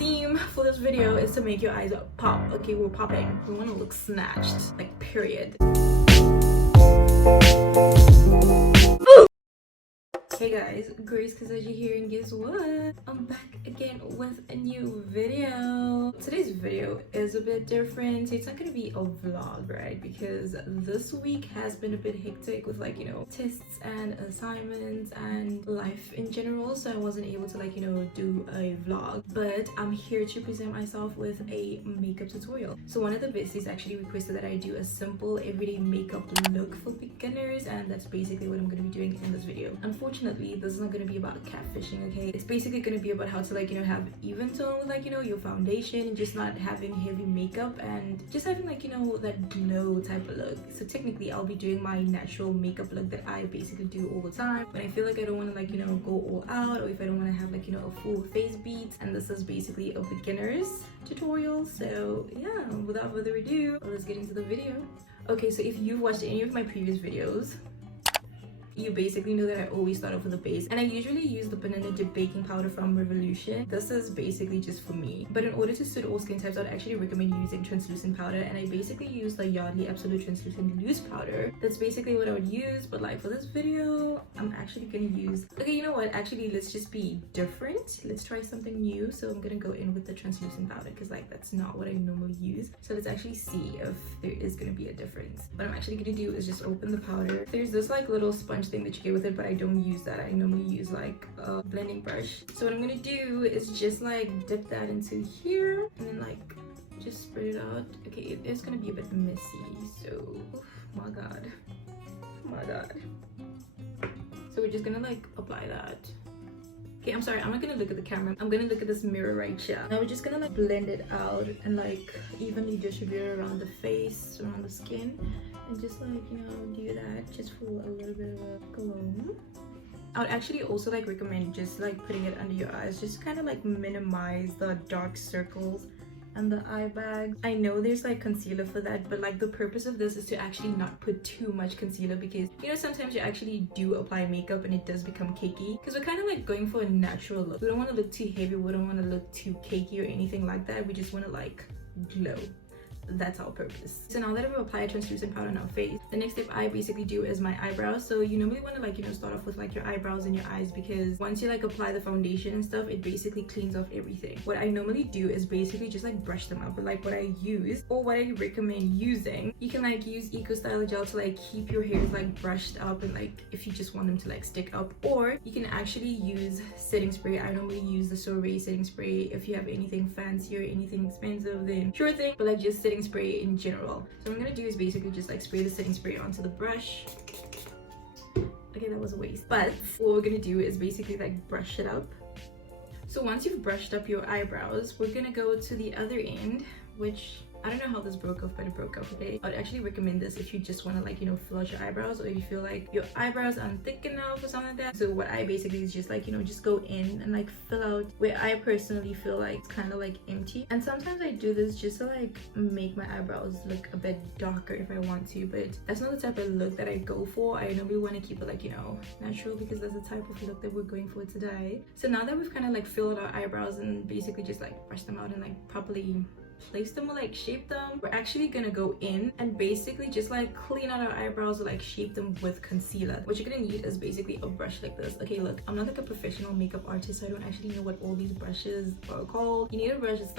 theme for this video is to make your eyes pop. Okay, we're popping. We want to look snatched, like period. Hey guys, Grace Kazaji here, and guess what? I'm back again with a new video. Today's video is a bit different. It's not gonna be a vlog, right? Because this week has been a bit hectic with tests and assignments and life in general, so I wasn't able to do a vlog. But I'm here to present myself with a makeup tutorial. So one of the besties actually requested that I do a simple everyday makeup look for beginners, and that's basically what I'm gonna be doing in this video. Unfortunately, this is not going to be about catfishing, okay? It's basically going to be about how to have even tone with your foundation, and just not having heavy makeup, and just having that glow type of look. So technically I'll be doing my natural makeup look that I basically do all the time when I feel like I don't want to go all out, or if I don't want to have a full face beat. And this is basically a beginner's tutorial. So yeah, without further ado, let's get into the video. Okay, so if you've watched any of my previous videos, you basically know that I always start off with a base, and I usually use the banana dip baking powder from Revolution. This is basically just for me, but in order to suit all skin types, I'd actually recommend using translucent powder, and I basically use the Yardley Absolute Translucent loose powder. That's basically what I would use. But for this video, I'm actually gonna use, okay, you know what, actually let's just be different. Let's try something new. So I'm gonna go in with the translucent powder, because that's not what I normally use. So let's actually see if there is gonna be a difference. What I'm actually gonna do is just open the powder. There's this little sponge thing that you get with it, but I don't use that. I normally use a blending brush. So what I'm gonna do is just dip that into here, and then just spread it out. Okay, it is gonna be a bit messy, so my god. So we're just gonna apply that. Okay, I'm sorry, I'm not gonna look at the camera, I'm gonna look at this mirror right here. Now we're just gonna blend it out and evenly distribute it around the face, around the skin, and just do that just for a little bit of a glow. I would actually also recommend just putting it under your eyes, just kind of minimize the dark circles and the eye bags. I know there's concealer for that, but the purpose of this is to actually not put too much concealer, because sometimes you actually do apply makeup and it does become cakey, because we're kind of going for a natural look. We don't want to look too heavy, we don't want to look too cakey or anything like that. We just want to glow. That's our purpose. So now that I've applied translucent powder on our face, the next step I basically do is my eyebrows. So you normally want to start off with your eyebrows and your eyes, because once you apply the foundation and stuff, it basically cleans off everything. What I normally do is basically just brush them up. But what I use, or what I recommend using, you can use Eco Styler gel to keep your hairs brushed up, and if you just want them to stick up, or you can actually use setting spray. I normally use the Sorbet setting spray. If you have anything fancy or anything expensive, then sure thing, but just setting spray in general. So what I'm gonna do is basically just spray the setting spray onto the brush. Okay, that was a waste, but what we're gonna do is basically brush it up. So once you've brushed up your eyebrows, we're gonna go to the other end, which I don't know how this broke off, but it broke off. Okay, I'd actually recommend this if you just want to fill out your eyebrows, or if you feel your eyebrows aren't thick enough or something like that. So what I basically is just just go in and fill out where I personally feel it's kind of empty. And sometimes I do this just to make my eyebrows look a bit darker if I want to, but that's not the type of look that I go for. I normally want to keep it natural, because that's the type of look that we're going for today. So now that we've kind of filled our eyebrows and basically just brush them out and properly place them or shape them, we're actually gonna go in and basically just clean out our eyebrows or shape them with concealer. What you're gonna need is basically a brush like this. Okay, look, I'm not a professional makeup artist, so I don't actually know what all these brushes are called. You need a brush that's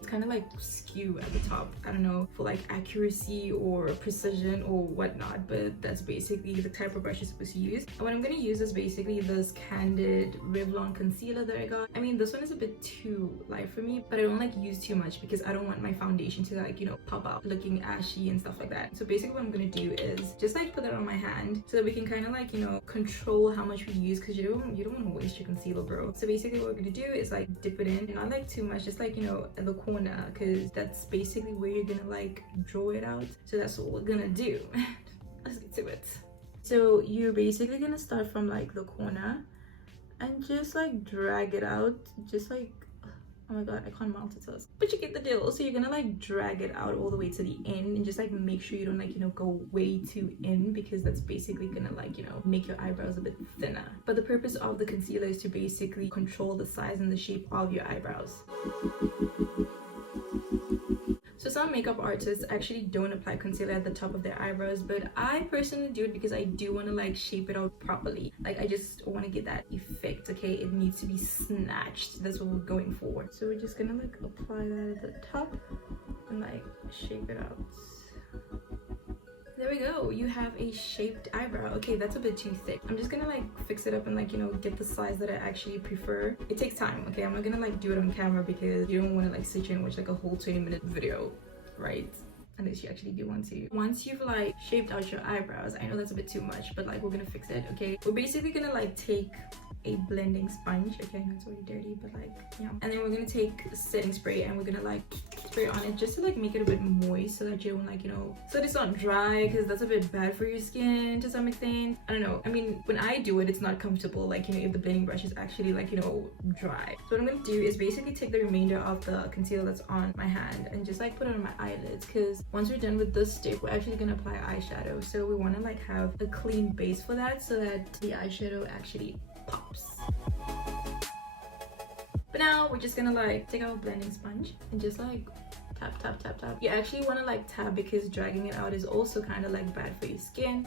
it's kind of skew at the top, I don't know, for accuracy or precision or whatnot, but that's basically the type of brush you're supposed to use. And what I'm gonna use is basically this Candid Revlon concealer that I got. I mean, this one is a bit too light for me, but I don't use too much, because I don't want my foundation to pop out looking ashy and stuff like that. So basically what I'm gonna do is just put that on my hand, so that we can kind of control how much we use, because you don't want to waste your concealer, bro. So basically what we're gonna do is dip it in, not too much, just at the corner, because that's basically where you're gonna draw it out. So that's what we're gonna do. Let's get to it. So you're basically gonna start from the corner and just drag it out, just Oh my god, I can't multitask. But you get the deal. So you're gonna like drag it out all the way to the end and just like make sure you don't like, you know, go way too in, because that's basically gonna like, you know, make your eyebrows a bit thinner. But the purpose of the concealer is to basically control the size and the shape of your eyebrows. So some makeup artists actually don't apply concealer at the top of their eyebrows, but I personally do it because I do want to like shape it out properly. Like I just want to get that effect, okay? It needs to be snatched. That's what we're going for. So we're just gonna like apply that at the top and like shape it out. There we go, you have a shaped eyebrow. Okay, that's a bit too thick. I'm just gonna like fix it up and like, you know, get the size that I actually prefer. It takes time, okay? I'm not gonna like do it on camera because you don't want to like sit here and watch like a whole 20-minute video, right? Unless you actually do want to. Once you've like shaped out your eyebrows, I know that's a bit too much, but like we're gonna fix it, okay? We're basically gonna like take a blending sponge. Okay, I know it's already dirty, but like, yeah. And then we're gonna take setting spray and we're gonna like spray on it just to like make it a bit moist so that you don't like, you know, so it's not dry, because that's a bit bad for your skin to some extent. I don't know. I mean, when I do it, it's not comfortable, like, you know, if the blending brush is actually like, you know, dry. So what I'm gonna do is basically take the remainder of the concealer that's on my hand and just like put it on my eyelids, because once we're done with this step, we're actually gonna apply eyeshadow. So we want to like have a clean base for that so that the eyeshadow actually pops. But now we're just gonna like take our blending sponge and just like tap tap tap tap. You actually want to like tap because dragging it out is also kind of like bad for your skin.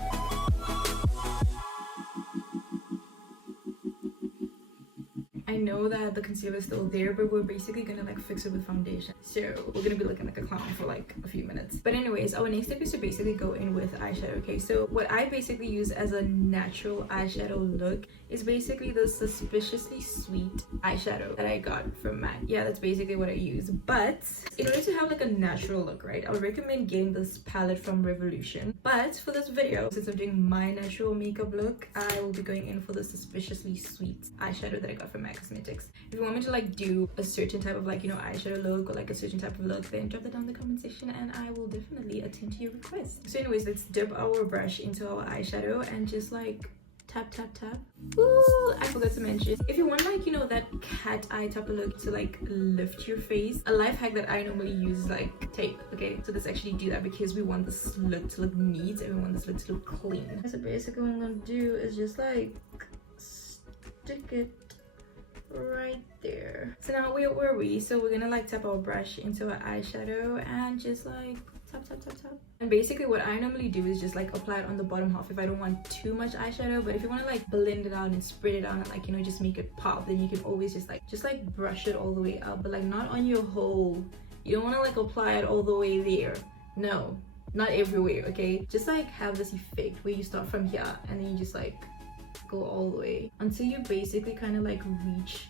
I know that the concealer is still there, but we're basically gonna like fix it with foundation. So we're gonna be looking like a clown for like a few minutes. But anyways, our next step is to basically go in with eyeshadow, okay? So what I basically use as a natural eyeshadow look is basically the suspiciously sweet eyeshadow that I got from MAC. Yeah, that's basically what I use. But in order to have like a natural look, right, I would recommend getting this palette from Revolution. But for this video, since I'm doing my natural makeup look, I will be going in for the suspiciously sweet eyeshadow that I got from MAC Cosmetics. If you want me to like do a certain type of like, you know, eyeshadow look or like a certain type of look, then drop that down in the comment section and I will definitely attend to your request. So anyways, let's dip our brush into our eyeshadow and just like tap tap tap. Ooh, I forgot to mention, if you want like, you know, that cat eye type of look to like lift your face, a life hack that I normally use is like tape, okay? So let's actually do that because we want this look to look neat and we want this look to look clean. So basically what I'm gonna do is just like stick it right there. So now where were we? So we're gonna like tap our brush into our eyeshadow and just like tap tap tap tap. And basically what I normally do is just like apply it on the bottom half if I don't want too much eyeshadow. But if you want to like blend it out and spread it out and like, you know, just make it pop, then you can always just like brush it all the way up, but like not on your whole, you don't want to like apply it all the way there. No, not everywhere, okay? Just like have this effect where you start from here and then you just like go all the way until you basically kind of like reach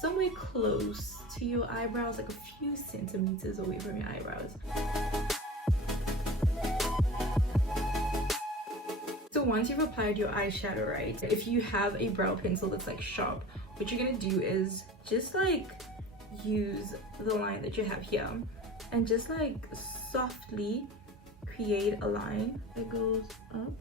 somewhere close to your eyebrows, like a few centimeters away from your eyebrows. So once you've applied your eyeshadow, right, if you have a brow pencil that's like sharp, what you're gonna do is just like use the line that you have here and just like softly create a line that goes up.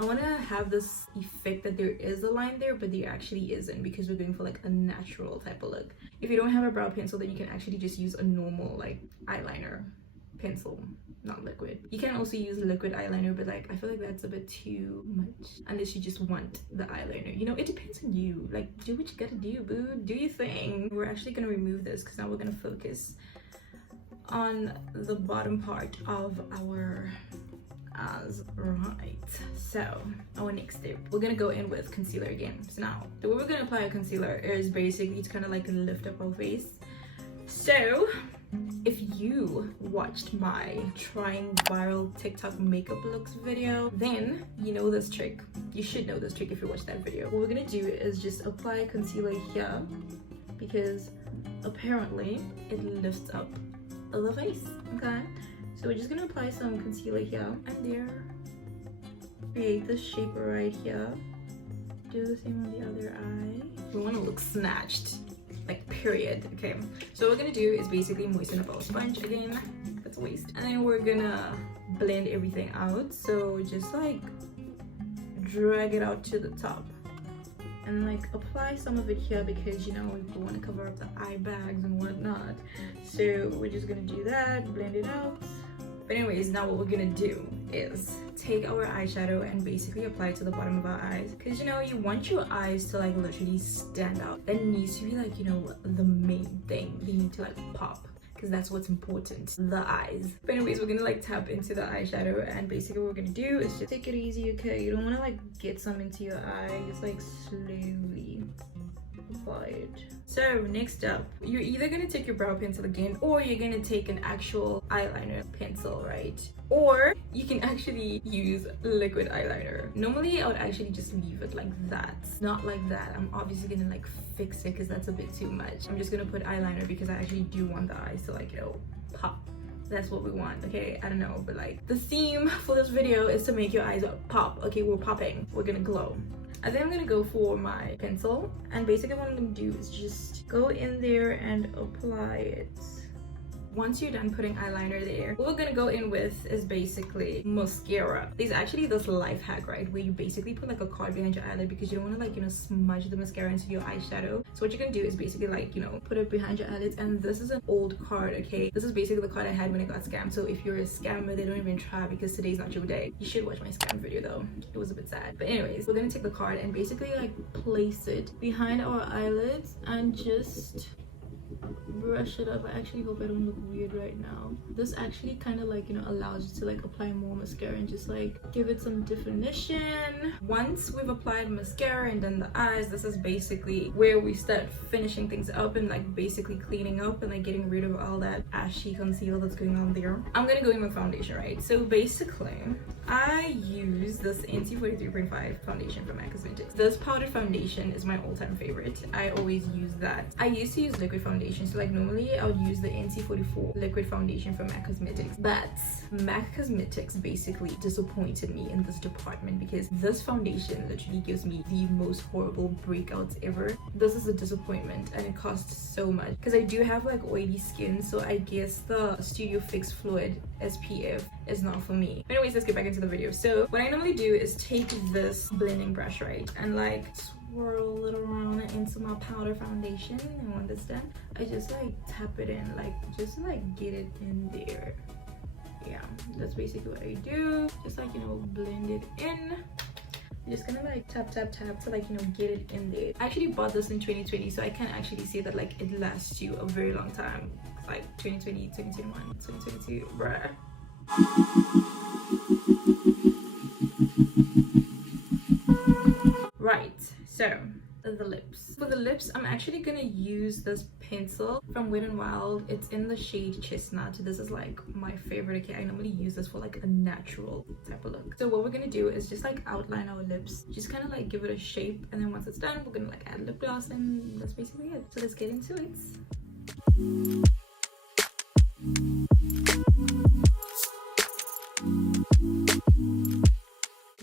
I want to have this effect that there is a line there, but there actually isn't, because we're going for like a natural type of look. If you don't have a brow pencil, then you can actually just use a normal like eyeliner pencil, not liquid. You can also use liquid eyeliner, but like I feel like that's a bit too much unless you just want the eyeliner. You know, it depends on you. Like, do what you gotta do, boo. Do your thing. We're actually gonna remove this because now we're gonna focus on the bottom part of our eyes. Right, so our next step, we're gonna go in with concealer again. So now the way we're gonna apply a concealer is basically to kind of like lift up our face. So if you watched my trying viral TikTok makeup looks video, then you know this trick. You should know this trick if you watched that video. What we're gonna do is just apply concealer here because apparently it lifts up the face, okay? So we're just gonna apply some concealer here and there. Create this shape right here. Do the same on the other eye. We want to look snatched, like period, okay? So what we're gonna do is basically moisten up our sponge again. That's a waste. And then we're gonna blend everything out. So just like drag it out to the top and like apply some of it here because you know we want to cover up the eye bags and whatnot. So we're just gonna do that, blend it out. But anyways, now what we're gonna do is take our eyeshadow and basically apply it to the bottom of our eyes, because you know you want your eyes to like literally stand out. That needs to be like, you know, the main thing. They need to like pop, because that's what's important, the eyes. But anyways, we're gonna like tap into the eyeshadow, and basically what we're gonna do is just take it easy, okay? You don't want to like get some into your eye, just like slowly apply it. So next up, you're either gonna take your brow pencil again, or you're gonna take an actual eyeliner pencil, right? Or you can actually use liquid eyeliner. Normally I would actually just leave it like that, not like that. I'm obviously gonna like fix it because that's a bit too much. I'm just gonna put eyeliner because I actually do want the eyes to like, you know, pop. That's what we want, okay? I don't know, but like the theme for this video is to make your eyes pop. Okay, we're popping, we're gonna glow. I think I'm gonna go for my pencil, and basically what I'm gonna do is just go in there and apply it. Once you're done putting eyeliner there, what we're gonna go in with is basically mascara. There's actually this life hack, right, where you basically put like a card behind your eyelid because you don't want to like, you know, smudge the mascara into your eyeshadow. So what you're gonna do is basically like, you know, put it behind your eyelids. And this is an old card, okay? This is basically the card I had when I got scammed. So if you're a scammer, they don't even try, because today's not your day. You should watch my scam video though, it was a bit sad. But anyways, we're gonna take the card and basically like place it behind our eyelids and just brush it up. I actually hope I don't look weird right now. This actually kind of like, you know, allows you to like apply more mascara and just like give it some definition. Once we've applied mascara and done the eyes, this is basically where we start finishing things up and like basically cleaning up and like getting rid of all that ashy concealer that's going on there. I'm gonna go in with foundation, right? So basically I use this NC 43.5 foundation from MAC Cosmetics. This powder foundation is my all-time favorite. I always use that. I used to use liquid foundation, so like normally I would use the NC 44 liquid foundation from MAC Cosmetics, but MAC Cosmetics basically disappointed me in this department because this foundation literally gives me the most horrible breakouts ever. This is a disappointment, and it costs so much because I do have like oily skin, so I guess the Studio Fix Fluid SPF is not for me. But anyways, let's get back into the video. So what I normally do is take this blending brush, right, and like swirl it around into my powder foundation, and when it's done I just like tap it in, like just like get it in there. Yeah, that's basically what I do. Just like, you know, blend it in. I'm just gonna like tap tap tap to like, you know, get it in there. I actually bought this in 2020, so I can actually say that like it lasts you a very long time. It's like 2020, 2021, 2022, bruh. Right, so the lips. For the lips, I'm actually gonna use this pencil from Wet n Wild. It's in the shade Chestnut. This is like my favorite. Okay, I normally use this for like a natural type of look. So what we're gonna do is just like outline our lips, just kind of like give it a shape, and then once it's done, we're gonna like add lip gloss, and that's basically it. So let's get into it.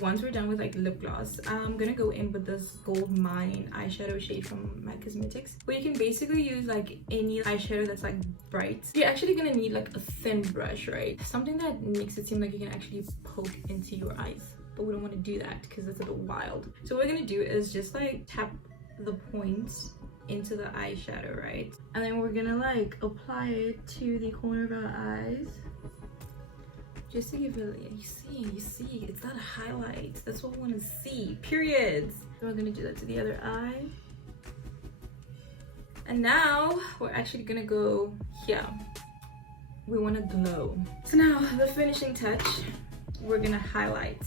Once we're done with like lip gloss, I'm gonna go in with this goldmine eyeshadow shade from MAC Cosmetics, where you can basically use like any eyeshadow that's like bright. You're actually gonna need like a thin brush, right? Something that makes it seem like you can actually poke into your eyes, but we don't want to do that because it's a bit wild. So what we're gonna do is just like tap the points into the eyeshadow, right? And then we're gonna like apply it to the corner of our eyes, just to give it, you see, it's not a highlight. That's what we want to see, period. So we're gonna do that to the other eye. And now we're actually gonna go here. We want to glow. So now the finishing touch, we're gonna highlight.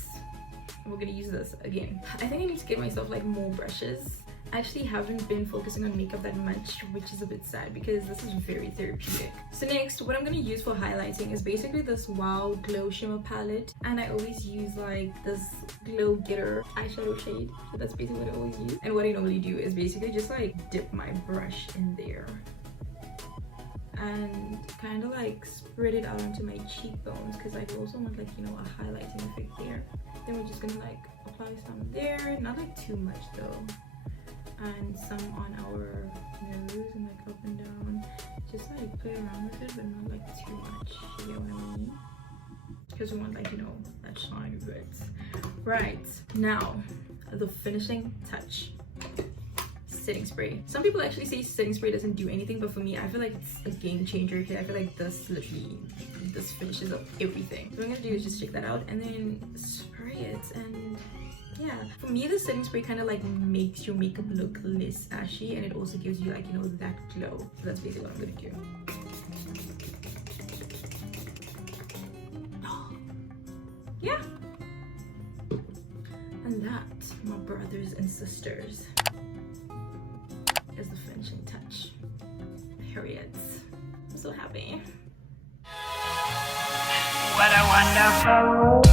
We're gonna use this again. I think I need to get myself like more brushes. I actually haven't been focusing on makeup that much, which is a bit sad because this is very therapeutic. So next, what I'm going to use for highlighting is basically this Wow Glow Shimmer palette, and I always use like this Glow Getter eyeshadow shade. So that's basically what I always use. And what I normally do is basically just like dip my brush in there and kind of like spread it out onto my cheekbones, because I also want like, you know, a highlighting effect there. Then we're just gonna like apply some there, not like too much though, and some on our nose and like up and down. Just like play around with it, but not like too much, you get what I mean? Because we want like, you know, that shine bit. Right, now the finishing touch. setting spray. Some people actually say setting spray doesn't do anything, but for me, I feel like it's a game changer. Okay, I feel like this finishes up everything. So what I'm gonna do is just shake that out and then spray it. And yeah, for me, the setting spray kind of like makes your makeup look less ashy, and it also gives you like, you know, that glow. So that's basically what I'm gonna do. Yeah, and that, my brothers and sisters, is the finishing touch. Period. I'm so happy. What a wonderful